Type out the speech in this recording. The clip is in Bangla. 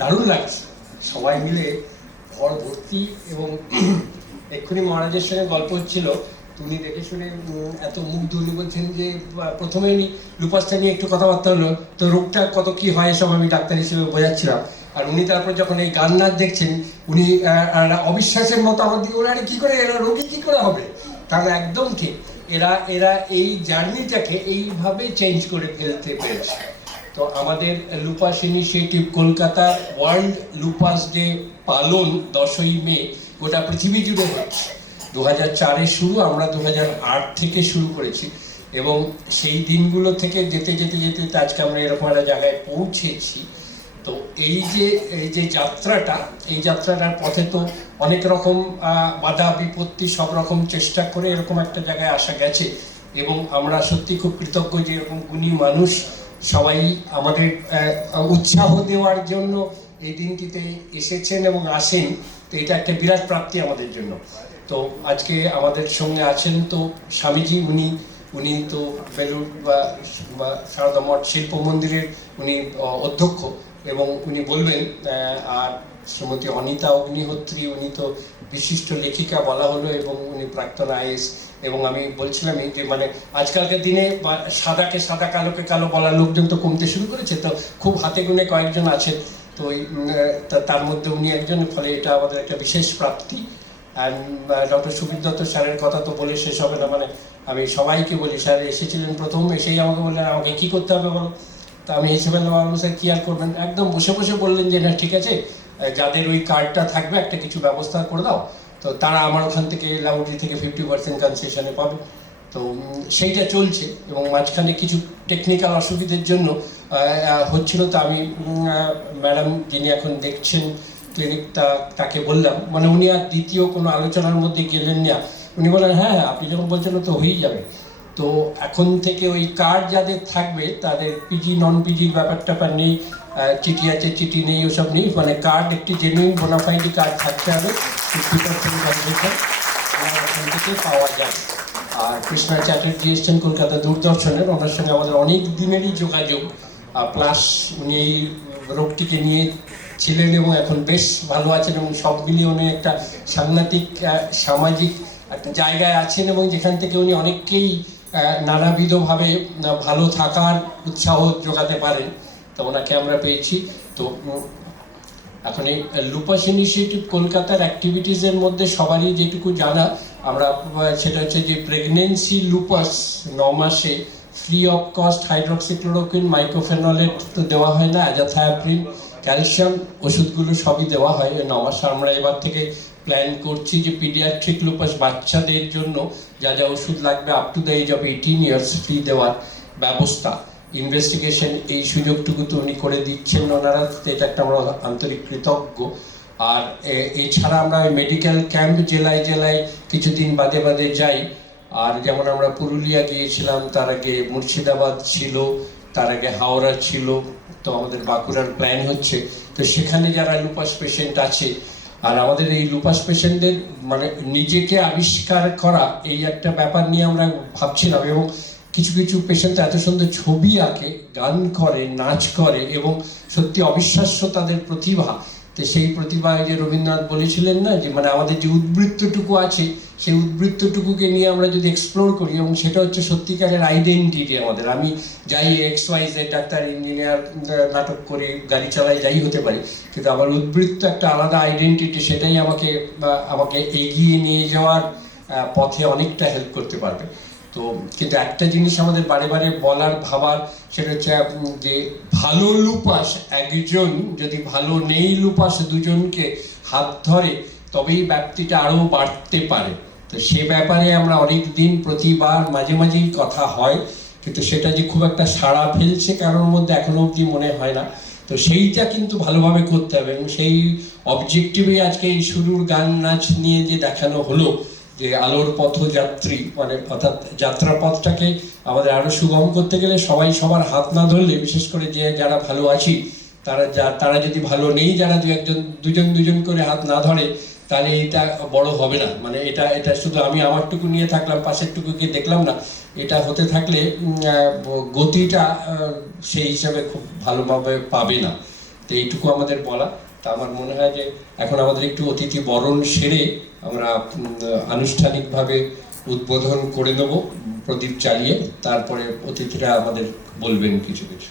দারুণ লাগছে সবাই মিলে ঘর ভর্তি। এবং এক্ষুনি মহারাজের সঙ্গে গল্প হচ্ছিল, উনি দেখে শুনে এত মুগ্ধ, উনি বলছেন যে প্রথমে উনি লুপাসটা নিয়ে একটু কথাবার্তা হলো, তো রোগটা কত কি হয় এসব আমি ডাক্তার হিসেবে বোঝাচ্ছিলাম। আর উনি তারপর যখন এই গান নাচ দেখছেন উনি অবিশ্বাসের মতো আমার দিকে বলে, আরে কী করে এরা রোগী কী করে হবে। তাহলে একদম ঠিক, এরা এরা এই জার্নিটাকে এইভাবে চেঞ্জ করে ফেলতে পেরেছে। তো আমাদের lupus initiative Kolkata world lupus day পালন 10ই মে গোটা পৃথিবী জুড়ে হচ্ছে। 2004-এ শুরু, আমরা 2008 থেকে শুরু করেছি এবং সেই দিনগুলো থেকে যেতে যেতে যেতে আজকে আমরা এরকম একটা জায়গায় পৌঁছেছি। তো এই যে যাত্রাটা, এই যাত্রাটার পথে তো অনেক রকম বাধা বিপত্তি, সব রকম চেষ্টা করে এরকম একটা জায়গায় আসা গেছে এবং আমরা সত্যি খুব কৃতজ্ঞ যে এরকম গুণী মানুষ সবাই আমাদের উৎসাহ দেওয়ার জন্য এই দিনটিতে এসেছেন এবং আসেন। তো এটা একটা বিরাট প্রাপ্তি আমাদের জন্য। তো আজকে আমাদের সঙ্গে আছেন তো স্বামীজি, উনি তো বেলুড় বা সারদা মঠ শিল্প মন্দিরের উনি অধ্যক্ষ এবং উনি বলবেন। আর শ্রীমতী অনিতা অগ্নিহোত্রী, উনি তো বিশিষ্ট লেখিকা বলা হলো এবং উনি প্রাক্তন আইএস। এবং আমি বলছিলামই যে মানে আজকালকার দিনে সাদাকে সাদা কালোকে কালো বলার লোকজন তো কমতে শুরু করেছে, তো খুব হাতে গুনে কয়েকজন আছেন। তো তার মধ্যে উনি একজন, ফলে এটা আমাদের একটা বিশেষ প্রাপ্তি। অ্যান্ড ডক্টর সুবীর দত্ত স্যারের কথা তো বলে শেষ হবে না। মানে আমি সবাইকে বলি, স্যার এসেছিলেন প্রথম, এসেই আমাকে বললেন আমাকে কী করতে হবে বলো। তা আমি হিসেবে বললাম স্যার কী আর করবেন, একদম বসে বসে বললেন যে না ঠিক আছে, যাদের ওই কার্ডটা থাকবে একটা কিছু ব্যবস্থা করে দাও, তো তারা আমার ওখান থেকে লাউডি থেকে 50% কনসেশনে পাবে। তো সেইটা চলছে এবং মাঝখানে কিছু টেকনিক্যাল অসুবিধের জন্য হচ্ছিল। তো আমি ম্যাডাম যিনি এখন দেখছেন ক্লিনিকটা, তাকে বললাম, মানে উনি আর দ্বিতীয় কোনো আলোচনার মধ্যে গেলেন না। উনি বললেন হ্যাঁ হ্যাঁ আপনি যখন বলছেন তো হয়েই যাবে। তো এখন থেকে ওই কার্ড যাদের থাকবে তাদের পিজি নন পিজির ব্যাপারটা নেই, চিঠি আছে চিঠি নেই ওসব নেই, মানে কার্ড একটি জেনুইন বোনাফাইডি কার্ড থাকতে হবে, 50% কনসেশন ওখান থেকে পাওয়া যায়। আর কৃষ্ণা চ্যাটার্জি এসছেন কলকাতা দূরদর্শনের, ওনার সঙ্গে আমাদের অনেক দিনেরই যোগাযোগ। প্লাস উনি এই রোগটিকে নিয়ে ছিলেন এবং এখন বেশ ভালো আছেন এবং সব মিলিয়ে উনি একটা সাংঘাতিক সামাজিক একটা জায়গায় আছেন এবং যেখান থেকে উনি অনেককেই নানাবিধভাবে ভালো থাকার উৎসাহ যোগাতে পারেন। তো ওনাকে আমরা পেয়েছি। তো এখন এই লুপাস ইনিশিয়েটিভ কলকাতার অ্যাক্টিভিটিসের মধ্যে সবারই যেটুকু জানা আমরা, সেটা হচ্ছে যে প্রেগনেন্সি লুপাস 9 মাসে ফ্রি অফ কস্ট হাইড্রক্সিক্লোরোকুইন, মাইক্রোফেনলেট তো দেওয়া হয় না, অ্যাজাথায়াপ্রিন, ক্যালসিয়াম ওষুধগুলো সবই দেওয়া হয় 9 মাস। আমরা এবার থেকে প্ল্যান করছি যে পিডিয়াট্রিক লুপাস বাচ্চাদের জন্য যা যা ওষুধ লাগবে up to the age of 18 years free দেওয়ার ব্যবস্থা। ইনভেস্টিগেশন এই সুযোগটুকু তো উনি করে দিচ্ছেন ওনারা, এটা একটা আমরা আন্তরিক কৃতজ্ঞ। আর এছাড়া আমরা মেডিকেল ক্যাম্প জেলায় জেলায় কিছুদিন বাদে বাদে যাই। আর যেমন আমরা পুরুলিয়া গিয়েছিলাম, তার আগে মুর্শিদাবাদ ছিল, তার আগে হাওড়া ছিল, তো আমাদের বাঁকুড়ার প্ল্যান হচ্ছে। তো সেখানে যারা লুপাস পেশেন্ট আছে, আর আমাদের এই লুপাস পেশেন্টদের মানে নিজেকে আবিষ্কার করা এই একটা ব্যাপার নিয়ে আমরা ভাবছিলাম। এবং কিছু কিছু পেশেন্ট এত সুন্দর ছবি আঁকে, গান করে, নাচ করে এবং সত্যি অবিশ্বাস্য তাদের প্রতিভা। তো সেই প্রতিভা, যে রবীন্দ্রনাথ বলেছিলেন না যে মানে আমাদের যে উদ্বৃত্তটুকু আছে সেই উদ্বৃত্তটুকুকে নিয়ে আমরা যদি এক্সপ্লোর করি, এবং সেটা হচ্ছে সত্যিকারের আইডেন্টিটি আমাদের। আমি যাই XYZ ডাক্তার, ইঞ্জিনিয়ার, নাটক করে, গাড়ি চালাই, যাই হতে পারি, কিন্তু আমার উদ্বৃত্ত একটা আলাদা আইডেন্টিটি, সেটাই আমাকে এগিয়ে নিয়ে যাওয়ার পথে অনেকটা হেল্প করতে পারবে। তো কিন্তু একটা জিনিস আমাদের বারে বারে বলার ভাবার, সেটা হচ্ছে যে ভালো লুপাস একজন যদি ভালো নেই লুপাস দুজনকে হাত ধরে তবেই ব্যাপ্তিটা আরও বাড়তে পারে। তো সে ব্যাপারে আমরা অনেক দিন প্রতিবার মাঝে মাঝেই কথা হয়, কিন্তু সেটা যে খুব একটা সাড়া ফেলছে কারোর মধ্যে এখনো অবধি মনে হয় না। তো সেইটা কিন্তু ভালোভাবে করতে হবে এবং সেই অবজেক্টিভেই আজকে এই শুরুর গান নাচ নিয়ে যে দেখানো হলো, যে আলোর পথযাত্রী, মানে অর্থাৎ যাত্রাপথটাকে আমাদের আরো সুগম করতে গেলে সবাই সবার হাত না ধরলে, বিশেষ করে যে যারা ভালো আছি তারা যদি ভালো নেই, যারা দুজন দুজন করে হাত না ধরে, তাহলে এটা বড় হবে না। মানে এটা শুধু আমি আমারটুকু নিয়ে থাকলাম, পাশেরটুকুকে দেখলাম না, এটা হতে থাকলে গতিটা সেই হিসাবে খুব ভালোভাবে পাবে না। তো এইটুকু আমাদের বলা। তা আমার মনে হয় যে এখন আমাদের একটু অতিথি বরণ সেরে আমরা আনুষ্ঠানিকভাবে উদ্বোধন করে নেব প্রদীপ জ্বালিয়ে, তারপরে অতিথিরা আমাদের বলবেন কিছু কিছু।